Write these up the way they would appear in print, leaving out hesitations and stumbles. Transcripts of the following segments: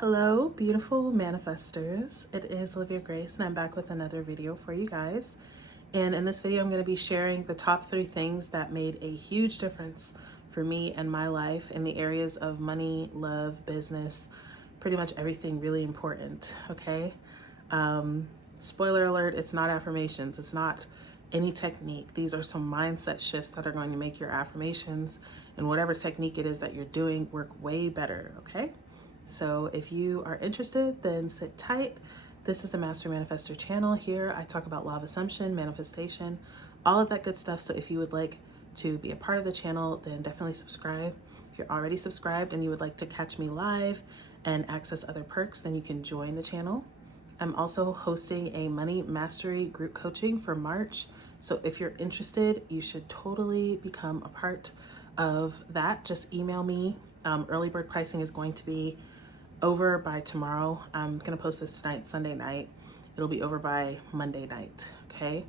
Hello, beautiful manifestors. It is Olivia Grace, and I'm back with another video for you guys. And in this video, I'm going to be sharing the top 3 things that made a huge difference for me and my life in the areas of money, love, business, pretty much everything really important, okay? Spoiler alert, it's not affirmations. It's not any technique. These are some mindset shifts that are going to make your affirmations and whatever technique it is that you're doing work way better, okay? So if you are interested, then sit tight. This is the Master Manifestor channel. Here I talk about law of assumption, manifestation, all of that good stuff. So if you would like to be a part of the channel, then definitely subscribe. If you're already subscribed and you would like to catch me live and access other perks, then you can join the channel. I'm also hosting a money mastery group coaching for March. So if you're interested, you should totally become a part of that. Just email me. Early bird pricing is going to be over by tomorrow. I'm gonna post this tonight, Sunday night. It'll be over by Monday night, okay?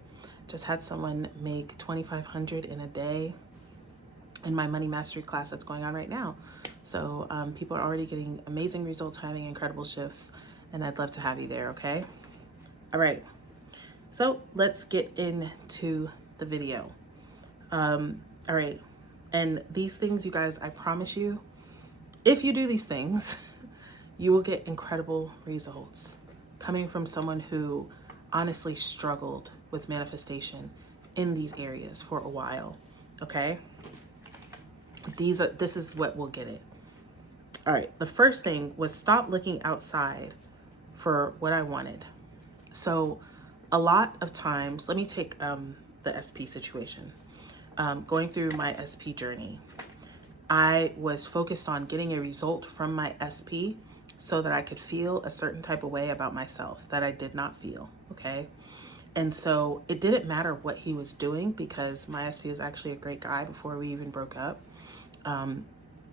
Just had someone make $2,500 in a day in my money mastery class that's going on right now. So people are already getting amazing results, having incredible shifts, and I'd love to have you there, okay? All right, so let's get into the video. All right, and these things, you guys, I promise you, if you do these things, you will get incredible results coming from someone who honestly struggled with manifestation in these areas for a while, okay? This is what will get it. All right, the first thing was stop looking outside for what I wanted. So a lot of times, let me take the SP situation. Going through my SP journey, I was focused on getting a result from my SP so that I could feel a certain type of way about myself that I did not feel, okay? And so it didn't matter what he was doing because my SP was actually a great guy before we even broke up.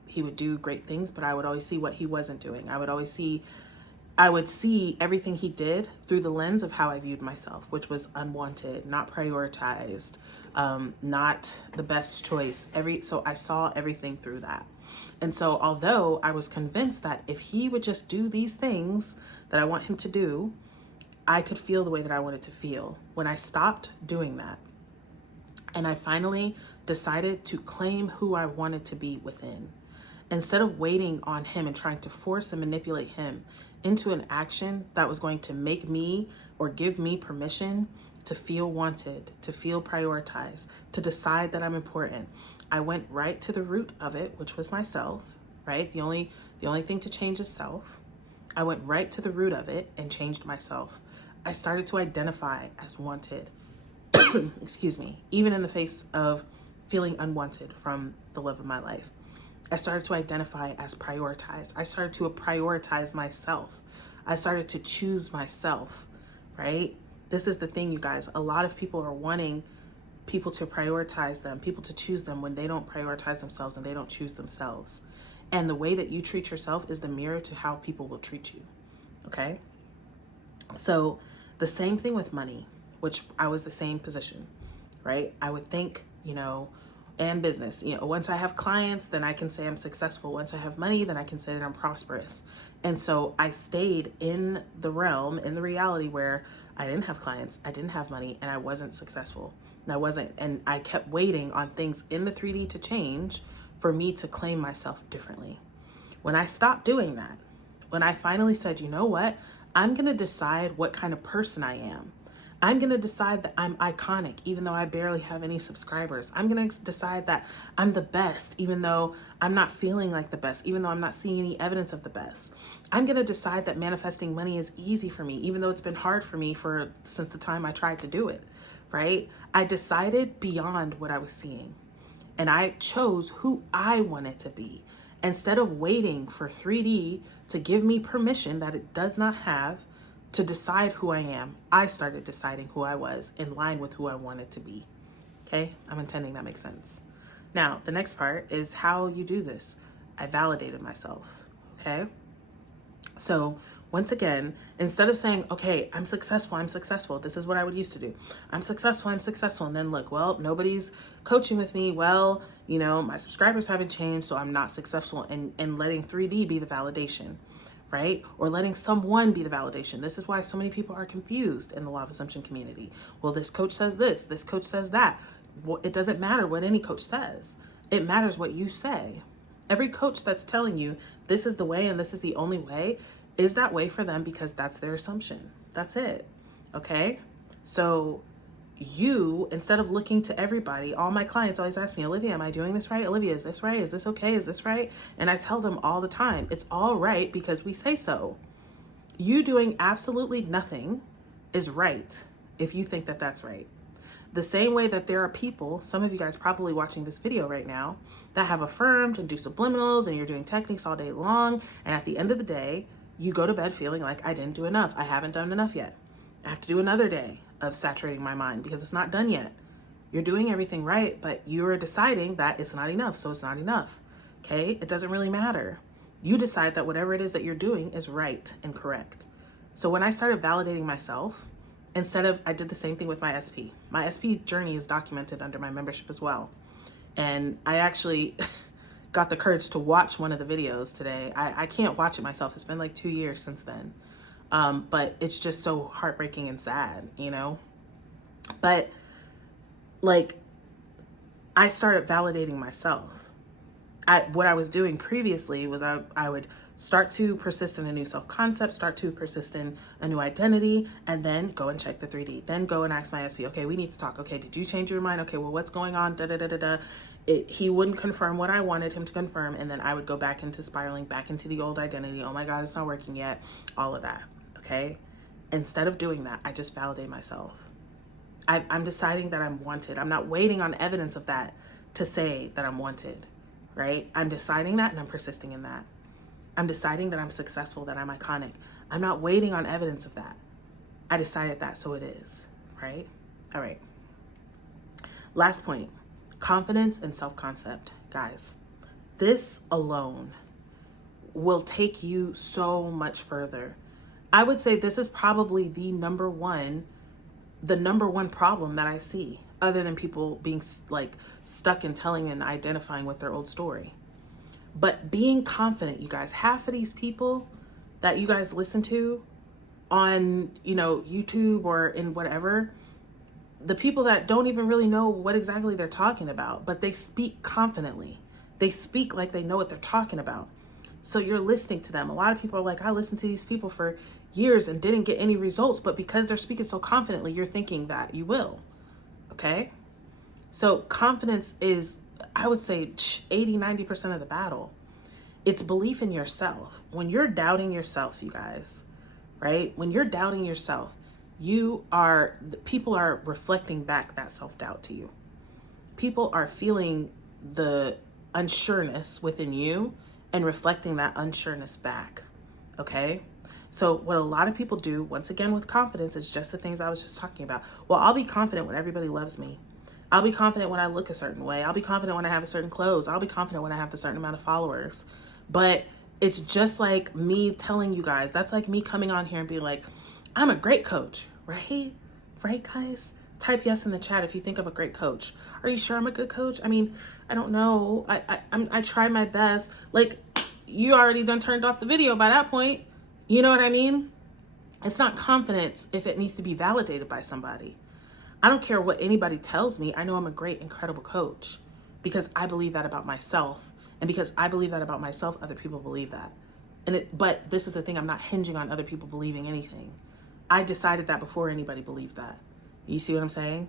He would do great things, but I would always see what he wasn't doing. I would see everything he did through the lens of how I viewed myself, which was unwanted, not prioritized, not the best choice. So I saw everything through that. And so although I was convinced that if he would just do these things that I want him to do, I could feel the way that I wanted to feel. When I stopped doing that, and I finally decided to claim who I wanted to be within, instead of waiting on him and trying to force and manipulate him into an action that was going to make me or give me permission to feel wanted, to feel prioritized, to decide that I'm important, I went right to the root of it, which was myself, right? The only thing to change is self. I went right to the root of it and changed myself. I started to identify as wanted, excuse me, even in the face of feeling unwanted from the love of my life. I started to identify as prioritized. I started to prioritize myself. I started to choose myself, right? This is the thing, you guys. A lot of people are wanting people to prioritize them, people to choose them when they don't prioritize themselves and they don't choose themselves. And the way that you treat yourself is the mirror to how people will treat you, okay? So the same thing with money, which I was the same position, right? I would think, and business, once I have clients, then I can say I'm successful. Once I have money, then I can say that I'm prosperous. And so I stayed in the realm, in the reality where I didn't have clients, I didn't have money, and I wasn't successful. And I kept waiting on things in the 3D to change for me to claim myself differently. When I stopped doing that, when I finally said, you know what, I'm going to decide what kind of person I am. I'm going to decide that I'm iconic, even though I barely have any subscribers. I'm going to decide that I'm the best, even though I'm not feeling like the best, even though I'm not seeing any evidence of the best. I'm going to decide that manifesting money is easy for me, even though it's been hard for me since the time I tried to do it, right? I decided beyond what I was seeing, and I chose who I wanted to be. Instead of waiting for 3D to give me permission that it does not have to decide who I am, I started deciding who I was in line with who I wanted to be. Okay, I'm intending that makes sense. Now, the next part is how you do this. I validated myself, okay? So once again, instead of saying, okay, I'm successful, this is what I would used to do. I'm successful, and then look, well, nobody's coaching with me. Well, my subscribers haven't changed, so I'm not successful, and letting 3D be the validation, right? Or letting someone be the validation. This is why so many people are confused in the law of assumption community. Well, this coach says this coach says that. Well, it doesn't matter what any coach says. It matters what you say. Every coach that's telling you this is the way and this is the only way is that way for them because that's their assumption. That's it. Okay? So you, instead of looking to everybody, all my clients always ask me, Olivia, am I doing this right? Olivia, is this right? Is this okay? Is this right? And I tell them all the time, it's all right because we say so. You doing absolutely nothing is right if you think that that's right. The same way that there are people, some of you guys probably watching this video right now, that have affirmed and do subliminals and you're doing techniques all day long. And at the end of the day, you go to bed feeling like I didn't do enough. I haven't done enough yet. I have to do another day of saturating my mind because it's not done yet. You're doing everything right, but you're deciding that it's not enough. So it's not enough. Okay. It doesn't really matter. You decide that whatever it is that you're doing is right and correct. So when I started validating myself, I did the same thing with my SP. My SP journey is documented under my membership as well. And I actually got the courage to watch one of the videos today. I can't watch it myself. It's been like 2 years since then. But it's just so heartbreaking and sad, you know? But like, I started validating myself. What I was doing previously was I would start to persist in a new self-concept, start to persist in a new identity, and then go and check the 3D. Then go and ask my SP, okay, we need to talk. Okay, did you change your mind? Okay, well, what's going on? He wouldn't confirm what I wanted him to confirm, and then I would go back into spiraling back into the old identity. Oh my God, it's not working yet. All of that, okay? Instead of doing that, I just validate myself. I'm deciding that I'm wanted. I'm not waiting on evidence of that to say that I'm wanted, right? I'm deciding that and I'm persisting in that. I'm deciding that I'm successful, that I'm iconic. I'm not waiting on evidence of that. I decided that, so it is, right? All right. Last point, confidence and self-concept. Guys, this alone will take you so much further. I would say this is probably the number one problem that I see, other than people being like stuck in telling and identifying with their old story. But being confident, you guys, half of these people that you guys listen to on, YouTube or in whatever, the people that don't even really know what exactly they're talking about, but they speak confidently. They speak like they know what they're talking about. So you're listening to them. A lot of people are like, I listened to these people for years and didn't get any results, but because they're speaking so confidently, you're thinking that you will. Okay? So confidence is, I would say, 80-90% of the battle. It's belief in yourself. When you're doubting yourself, you guys, right? When you're doubting yourself, people are reflecting back that self-doubt to you. People are feeling the unsureness within you and reflecting that unsureness back. Okay? So what a lot of people do, once again with confidence, is just the things I was just talking about. Well, I'll be confident when everybody loves me. I'll be confident when I look a certain way. I'll be confident when I have a certain clothes. I'll be confident when I have a certain amount of followers. But it's just like me telling you guys, that's like me coming on here and being like, I'm a great coach, right? Right, guys? Type yes in the chat if you think I'm a great coach. Are you sure I'm a good coach? I mean, I don't know. I tried my best. Like, you already done turned off the video by that point. You know what I mean? It's not confidence if it needs to be validated by somebody. I don't care what anybody tells me. I know I'm a great, incredible coach because I believe that about myself. And because I believe that about myself, other people believe that. But this is the thing, I'm not hinging on other people believing anything. I decided that before anybody believed that. You see what I'm saying?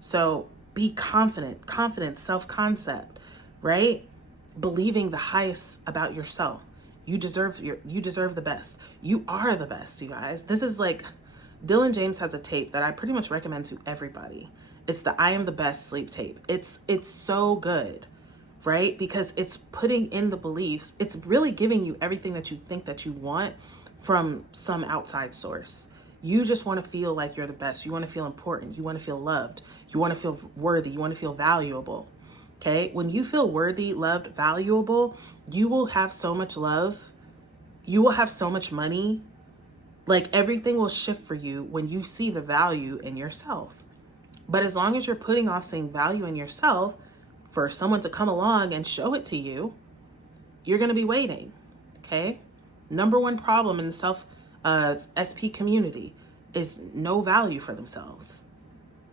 So be confident, self-concept, right? Believing the highest about yourself. You deserve the best. You are the best, you guys. This is like, Dylan James has a tape that I pretty much recommend to everybody. It's the I Am the Best sleep tape. It's so good, right? Because it's putting in the beliefs. It's really giving you everything that you think that you want from some outside source. You just want to feel like you're the best. You want to feel important. You want to feel loved. You want to feel worthy. You want to feel valuable. Okay? When you feel worthy, loved, valuable, you will have so much love. You will have so much money. Like, everything will shift for you when you see the value in yourself. But as long as you're putting off seeing value in yourself for someone to come along and show it to you, you're going to be waiting. Okay? Number one problem in the SP community is no value for themselves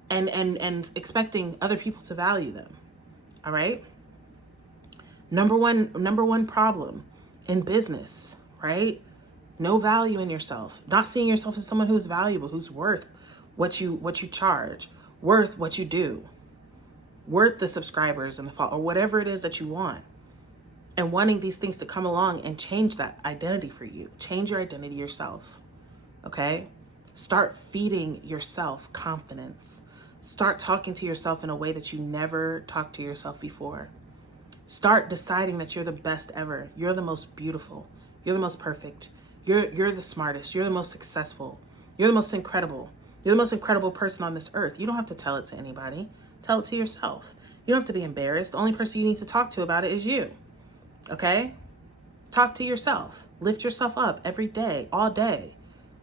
and expecting other people to value them. All right. Number one problem in business, right? No value in yourself. Not seeing yourself as someone who's valuable, who's worth what you charge, worth what you do, worth the subscribers and the follow, or whatever it is that you want. And wanting these things to come along and change that identity for you. Change your identity yourself. Okay? Start feeding yourself confidence. Start talking to yourself in a way that you never talked to yourself before. Start deciding that you're the best ever. You're the most beautiful. You're the most perfect. You're the smartest. You're the most successful. You're the most incredible. You're the most incredible person on this earth. You don't have to tell it to anybody. Tell it to yourself. You don't have to be embarrassed. The only person you need to talk to about it is you. Okay? Talk to yourself. Lift yourself up every day, all day,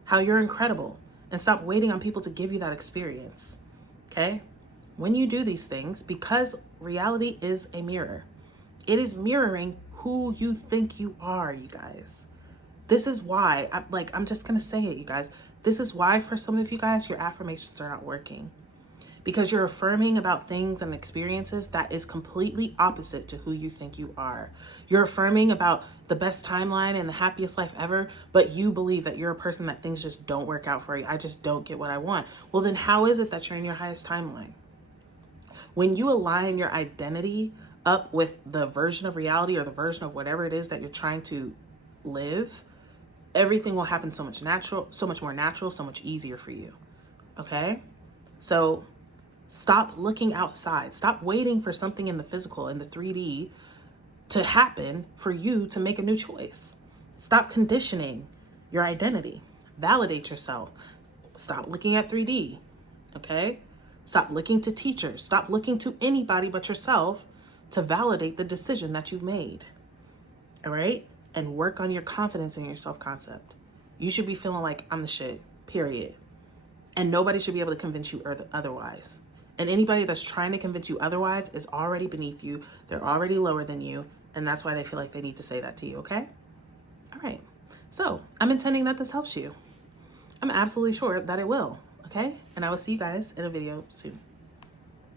how you're incredible, and stop waiting on people to give you that experience. Okay? When you do these things, because reality is a mirror, it is mirroring who you think you are, you guys. This is why, I'm just going to say it, you guys. This is why for some of you guys, your affirmations are not working. Because you're affirming about things and experiences that is completely opposite to who you think you are. You're affirming about the best timeline and the happiest life ever, but you believe that you're a person that things just don't work out for you. I just don't get what I want. Well, then how is it that you're in your highest timeline? When you align your identity up with the version of reality or the version of whatever it is that you're trying to live, everything will happen so much more natural, so much easier for you. Okay? So stop looking outside. Stop waiting for something in the physical, in the 3D, to happen for you to make a new choice. Stop conditioning your identity. Validate yourself. Stop looking at 3D. Okay? Stop looking to teachers. Stop looking to anybody but yourself to validate the decision that you've made. All right? And work on your confidence and your self-concept. You should be feeling like I'm the shit, period. And nobody should be able to convince you otherwise. And anybody that's trying to convince you otherwise is already beneath you. They're already lower than you. And that's why they feel like they need to say that to you, okay? All right. So I'm intending that this helps you. I'm absolutely sure that it will, okay? And I will see you guys in a video soon.